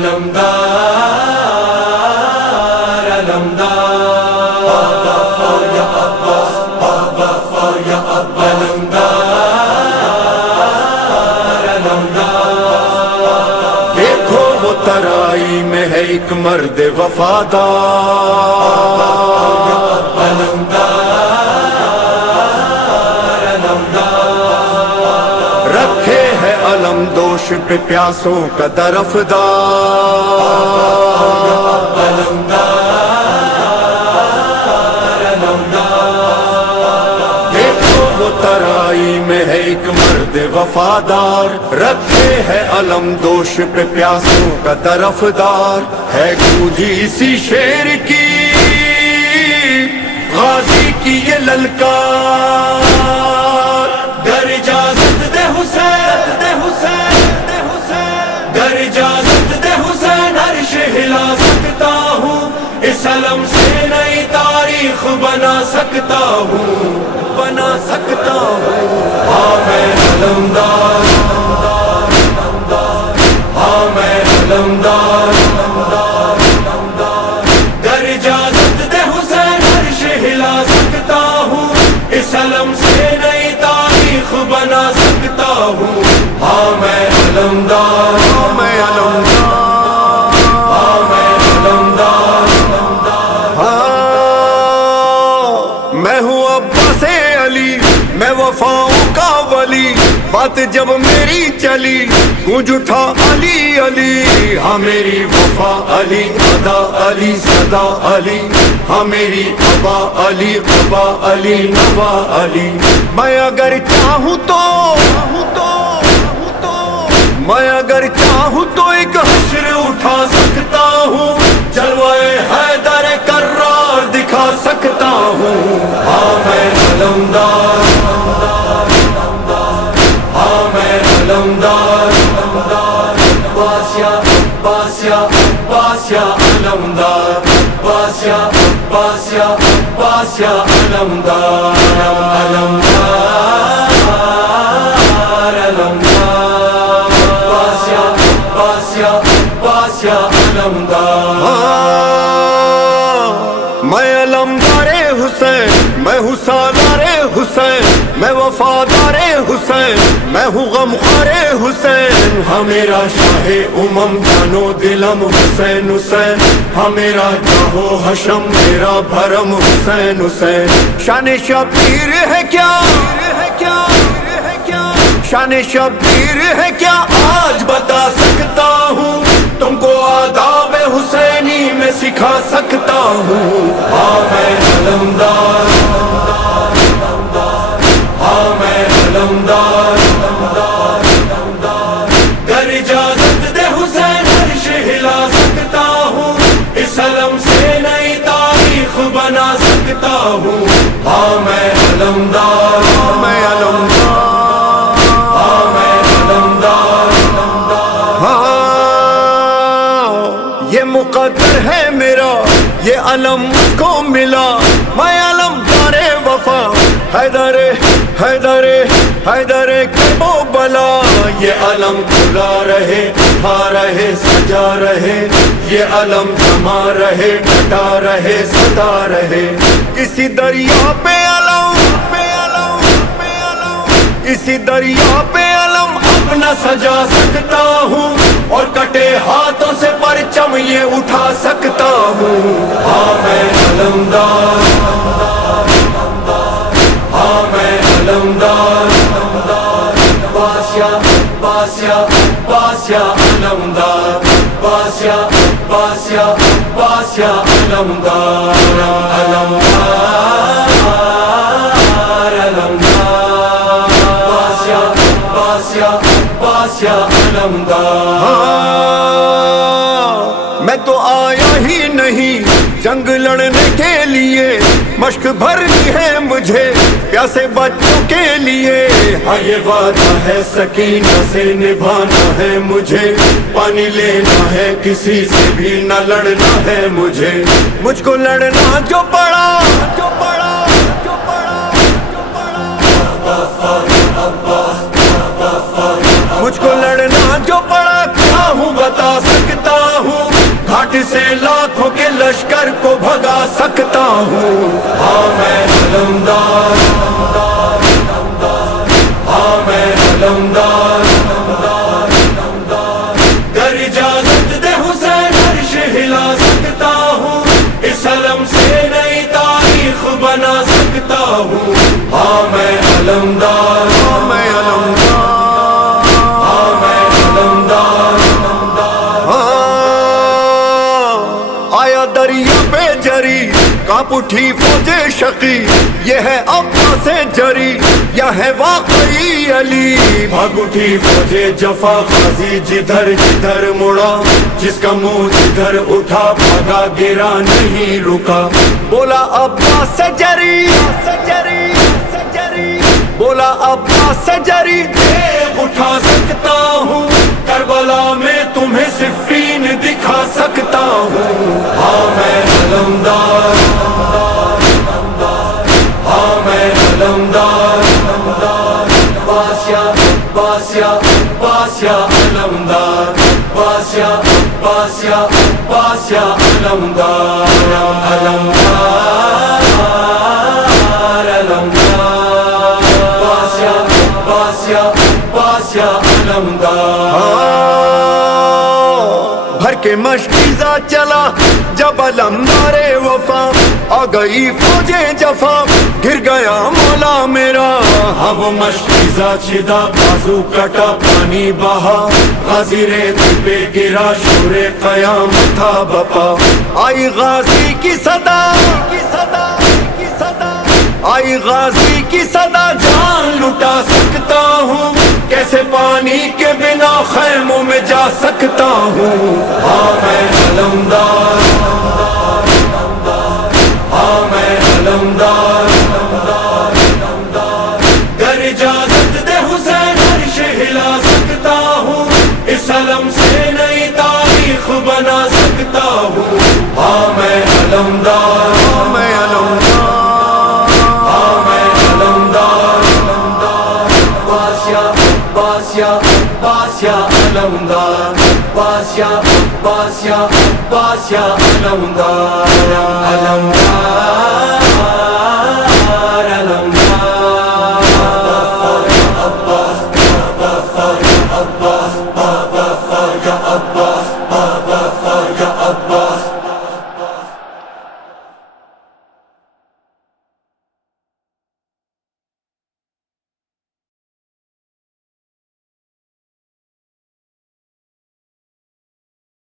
علمدار علمدار یا عباس یا عباس علمدار علمدار دیکھو وہ ترائی میں ہے ایک مرد وفادار علمدار علمدار رکھے ہے علم دوش پہ پیاسوں کا طرفدار علمدار علمدار دیکھو وہ ترائی میں ہے ایک مرد وفادار رکھے ہے علم دوش پہ پیاسوں کا طرفدار ہے گونجی اسی شیر کی غازی کی یہ للکار گر اجازت دے حسین دے حسین دے حسین گر اجازت دے حسین عرش ہلا سکتا ہوں اس علم سے نئی تاریخ بنا سکتا ہوں بنا سکتا ہوں ہاں میں علمدار ہاں میں علمدار گر اجازت دے حسین عرش ہلا سکتا ہوں اس علم سے نئی تاریخ بنا سکتا ہوں ہاں میں علمدار میں علمدار ہاں میں علمدار ہاں میں ہوں عباس علی میں وفاؤں کا ولی بات جب میری چلی گونج اٹھا علی علی ہاں میری وفا علی ادا علی صدا علی ہاں میری ابا علی قبا علی نوا علی میں اگر چاہوں تو میں اگر چاہوں تو ایک حشر اٹھا سکتا ہوں جلوائے حیدر کرار دکھا سکتا ہوں ہاں میں علمدار ہاں میں علمدار عباس یا عباس یا عباس یا علمدار عباس یا عباس یا عباس یا علمدار علمدار علمدار عباس یا عباس یا عباس یا علمدار میں علمدار حسین میں ہوں سالار حسین میں وفادار حسین میں ہوں غمخوار حسین ہاں میرا شاہ امم جانو دلم حسین حسین ہاں میرا جاہو حشم میرا بھرم حسین حسین شان شبیر ہے کیا شان شبیر ہے کیا آج بتا سکتا ہوں تم کو آداب حسینی میں سکھا سکتا ہوں ہاں میں علمدار ہاں میں علمدار گر اجازت دے حسین عرش ہلا سکتا ہوں اس علم سے نئی تاریخ بنا سکتا ہوں ہاں میں علمدار میں علمدار ہاں میں علمدار ہاں یہ مقدر ہے میرا یہ علم مجھ کو ملا میں علمدار وفا حیدر حیدر حیدر کے وہ بلا یہ علم کھلا رہے اٹھا رہے سجا رہے یہ علم جما رہے ڈٹا رہے سدا رہے اسی دریا پہ علم اسی دریا پہ علم اپنا سجا سکتا ہوں اور کٹے ہاتھوں سے پرچم یہ اٹھا سکتا ہوں ہاں میں علمدار ہاں میں علمدار عباس یا عباس یا عباس یا علمدار عباس یا عباس یا عباس یا علمدار علمدار علمدار عباس یا عباس یا عباس یا علمدار میں تو آیا ہی نہیں جنگ لڑنے کے لیے مشق بھرنی ہے مجھے پیاسے بچوں کے لیے ہاں یہ وعدہ ہے سکینہ سے نبھانا ہے مجھے پانی لینا ہے کسی سے بھی نہ لڑنا ہے مجھ کو لڑنا جو پڑا مجھ کو لڑنا جو پڑا کیا ہوں بتا سکتا لشکر کو بھگا سکتا ہوں. ہاں میں علمدار, ہاں میں علمدار, گر اجازت دے حسین عرش ہلا سکتا ہوں, اس علم سے نئی تاریخ بنا سکتا ہوں. ہاں میں علمدار, ہاں میں علمدار, ہاں میں علمدار. آیا دریا پہ جری کانپ اٹھی فوج شقی, یہ ہے عباس جری یا ہے واقعی علی. بھاگ اٹھی فوج جفا غازی جدھر جدھر مڑا, جس کا منہ جدھر اٹھا بھاگا گرا نہیں رکا. بولا عباس جری, بولا عباس جری دیکھ اٹھا سکتا ہوں, کربلا میں تمہیں صفین دکھا سکتا ہوں. ہاں میں علمدار, ہاں میں علمدار, باسیا باسیا باسیا علمدار, باسیا باسیا باسیا علمدار, علمدار علمدار, باسیا باسیا باسیا علمدار. بھر کے مشکیزہ چلا جب علمدار وفا, آ گئی فوج جفا گر گیا مولا میرا. ہاں وہ مشکیزہ چھدا بازو کٹا پانی بہا, غازی ریت پہ گرا شور قیامت تھا بپا. آئی غازی کی صدا, آئی غازی کی صدا, جان لٹا سکتا ہوں, کیسے پانی کے بنا خیموں میں جا سکتا ہوں. ہاں میں علمدار, ہاں میں علمدار, گر اجازت دے حسین عرش ہلا سکتا ہوں, اس علم سے نئی تاریخ بنا سکتا ہوں. ہاں میں علمدار, ہاں میں علمدار, ہاں میں علمدار, باسیا باسیا باسیا علمدار, باسیا باسیا باسیا علمدار, علمدار.